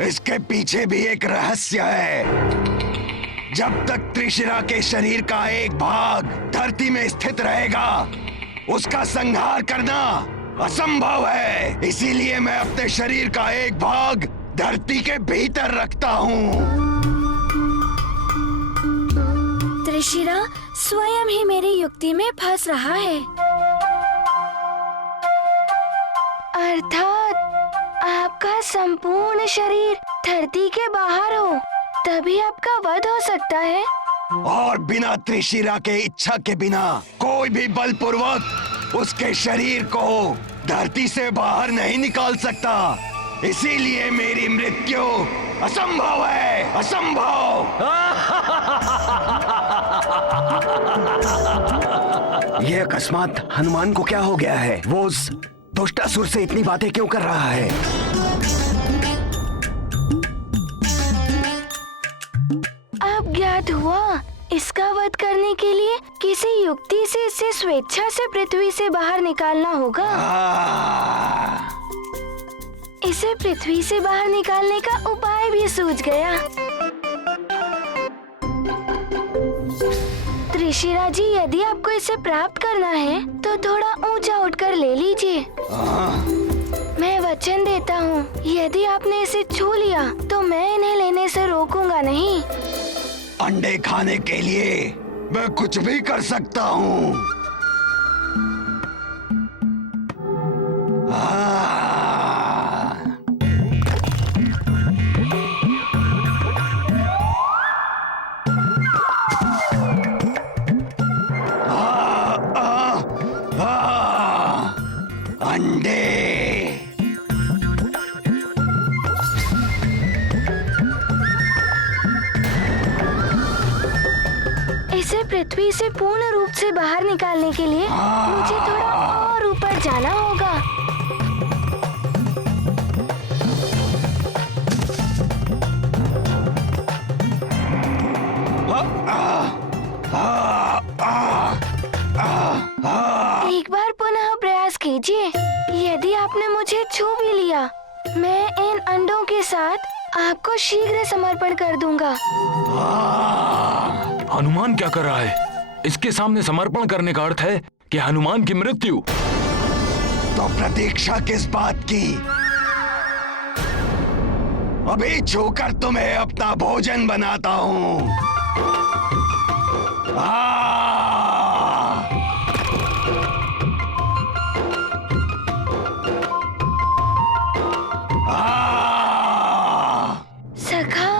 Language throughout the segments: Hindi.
इसके पीछे भी एक रहस्य है। जब तक त्रिशिरा के शरीर का एक भाग धरती में स्थित रहेगा, उसका संहार करना असंभव है। इसीलिए मैं अपने शरीर का एक भाग धरती के भीतर रखता हूँ। त्रिशिरा स्वयं ही मेरी युक्ति में फंस रहा है। अर्थात आपका संपूर्ण शरीर धरती के बाहर हो, तभी आपका वध हो सकता है। और बिना त्रिशिरा के इच्छा के बिना कोई भी बलपूर्वक उसके शरीर को धरती से बाहर नहीं निकाल सकता। इसीलिए मेरी मृत्यु असंभव है, असंभव। ये अकस्मात हनुमान को क्या हो गया है? वो उस दुष्टासुर से इतनी बातें क्यों कर रहा है? अब ज्ञात हुआ, इसका वध करने के लिए किसी युक्ति से इसे स्वेच्छा से पृथ्वी से बाहर निकालना होगा। इसे पृथ्वी से बाहर निकालने का उपाय भी सूझ गया। त्रिशिरा जी, यदि आपको इसे प्राप्त करना है तो थोड़ा ऊंचा उठकर ले लीजिए। मैं वचन देता हूँ, यदि आपने इसे छू लिया तो मैं इन्हें लेने से रोकूंगा नहीं। अंडे खाने के लिए मैं कुछ भी कर सकता हूँ। अंडे। इसे पृथ्वी से पूर्ण रूप से बाहर निकालने के लिए मुझे थोड़ा और ऊपर जाना होगा। एक बार पुनः प्रयास कीजिए। यदि आपने मुझे छू भी लिया, मैं इन अंडों के साथ आपको शीघ्र समर्पण कर दूंगा। हनुमान क्या कर रहा है? इसके सामने समर्पण करने का अर्थ है कि हनुमान की मृत्यु। तो प्रतीक्षा किस बात की? अभी छूकर तुम्हें अपना भोजन बनाता हूँ। सखा,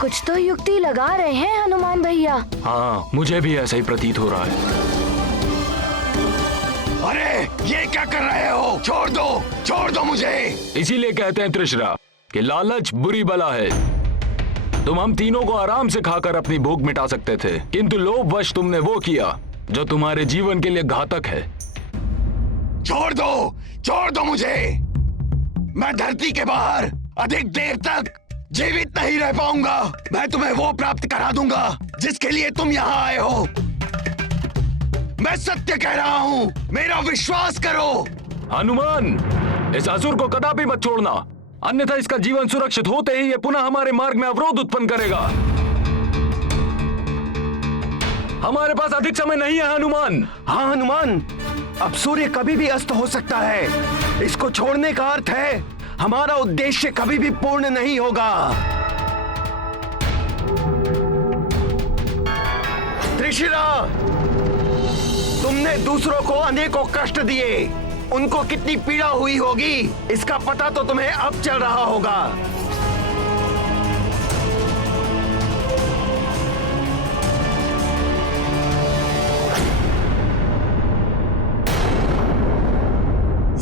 कुछ तो युक्ति लगा रहे हैं हनुमान भैया। हाँ, मुझे भी ऐसा ही प्रतीत हो रहा है। अरे ये क्या कर रहे हो? छोड़ दो मुझे। इसीलिए कहते हैं त्रिशिरा कि लालच बुरी बला है। तुम हम तीनों को आराम से खाकर अपनी भूख मिटा सकते थे, किंतु लोभवश तुमने वो किया जो तुम्हारे जीवन के लिए घातक है। छोड़ दो मुझे। मैं धरती के बाहर अधिक देर तक जीवित नहीं रह पाऊंगा। मैं तुम्हें वो प्राप्त करा दूंगा जिसके लिए तुम यहाँ आए हो। मैं सत्य कह रहा हूँ, मेरा विश्वास करो। हनुमान, इस असुर को कदापि मत छोड़ना, अन्यथा इसका जीवन सुरक्षित होते ही ये पुनः हमारे मार्ग में अवरोध उत्पन्न करेगा। हमारे पास अधिक समय नहीं है हनुमान। हाँ हनुमान, अब सूर्य कभी भी अस्त हो सकता है। इसको छोड़ने का अर्थ है हमारा उद्देश्य कभी भी पूर्ण नहीं होगा। त्रिशिरा, तुमने दूसरों को अनेकों कष्ट दिए। उनको कितनी पीड़ा हुई होगी इसका पता तो तुम्हें अब चल रहा होगा।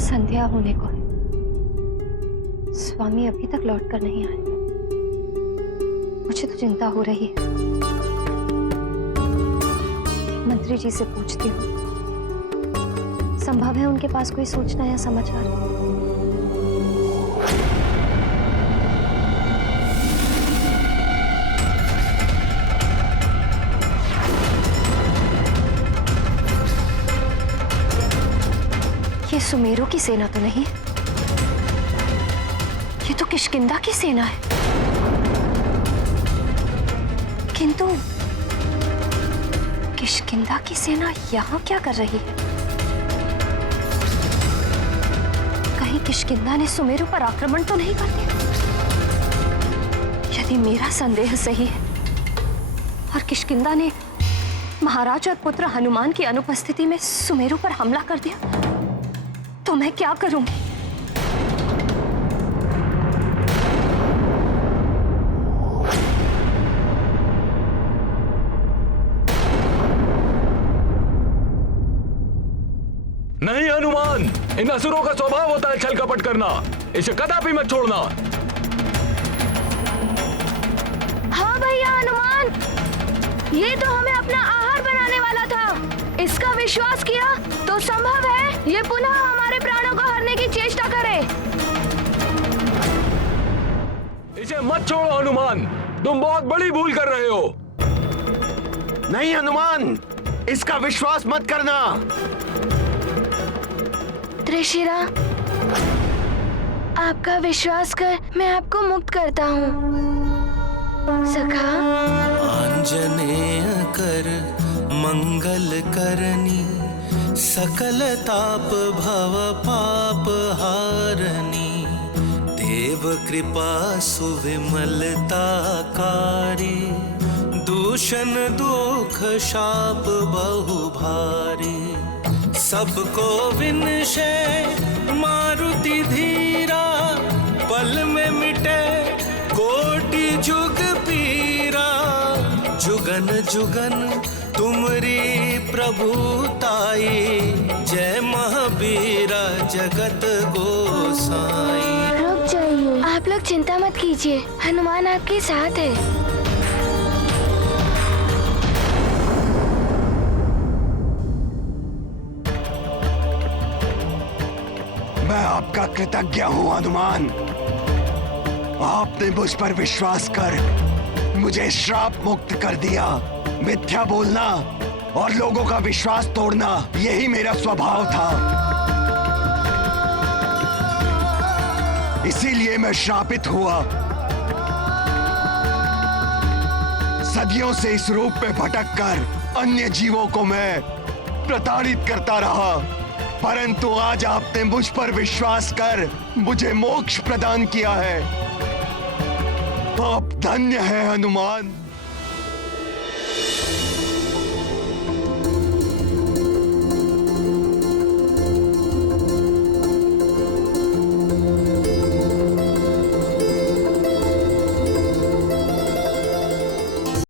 संध्या होने को है। स्वामी अभी तक लौट कर नहीं आए। मुझे तो चिंता हो रही है। मंत्री जी से पूछती हूँ। संभव है उनके पास कोई सूचना या समाचार। ये सुमेरु की सेना तो नहीं, ये तो किष्किंधा की सेना है। किंतु किष्किंधा की सेना यहाँ क्या कर रही है? कहीं किष्किंधा ने सुमेरु पर आक्रमण तो नहीं कर दिया? यदि मेरा संदेह सही है और किष्किंधा ने महाराज और पुत्र हनुमान की अनुपस्थिति में सुमेरु पर हमला कर दिया, तो मैं क्या करूंगी? नहीं हनुमान, इन असुरों का स्वभाव होता है छल कपट करना। इसे कदापि मत छोड़ना। हाँ भैया हनुमान, ये तो हमें अपना आहार बनाने वाला था। इसका विश्वास किया तो संभव है ये पुनः हमारे प्राणों को हरने की चेष्टा करे। इसे मत छोड़ो हनुमान, तुम बहुत बड़ी भूल कर रहे हो। नहीं हनुमान, इसका विश्वास मत करना। त्रिशिरा, आपका विश्वास कर मैं आपको मुक्त करता हूँ। सखा, आंजनेय कर मंगल करनी, सकल ताप भव पाप हारनी, देव कृपा सुविमलता कारी, दूषण दुख शाप बहु भारी, सबको विनशे मारुति धीरा, पल में मिटे कोटि जुग पीरा, जुगन जुगन तुमरी प्रभुताई, जय महावीरा जगत गोसाई। रुक जाइए, आप लोग चिंता मत कीजिए, हनुमान आपके साथ है। मैं आपका कृतज्ञ हूँ हनुमान। आपने मुझ पर विश्वास कर मुझे श्राप मुक्त कर दिया। मिथ्या बोलना और लोगों का विश्वास तोड़ना यही मेरा स्वभाव था। इसीलिए मैं श्रापित हुआ। सदियों से इस रूप में भटक कर अन्य जीवों को मैं प्रताड़ित करता रहा, परंतु आज आपने मुझ पर विश्वास कर मुझे मोक्ष प्रदान किया है। आप धन्य हैं हनुमान।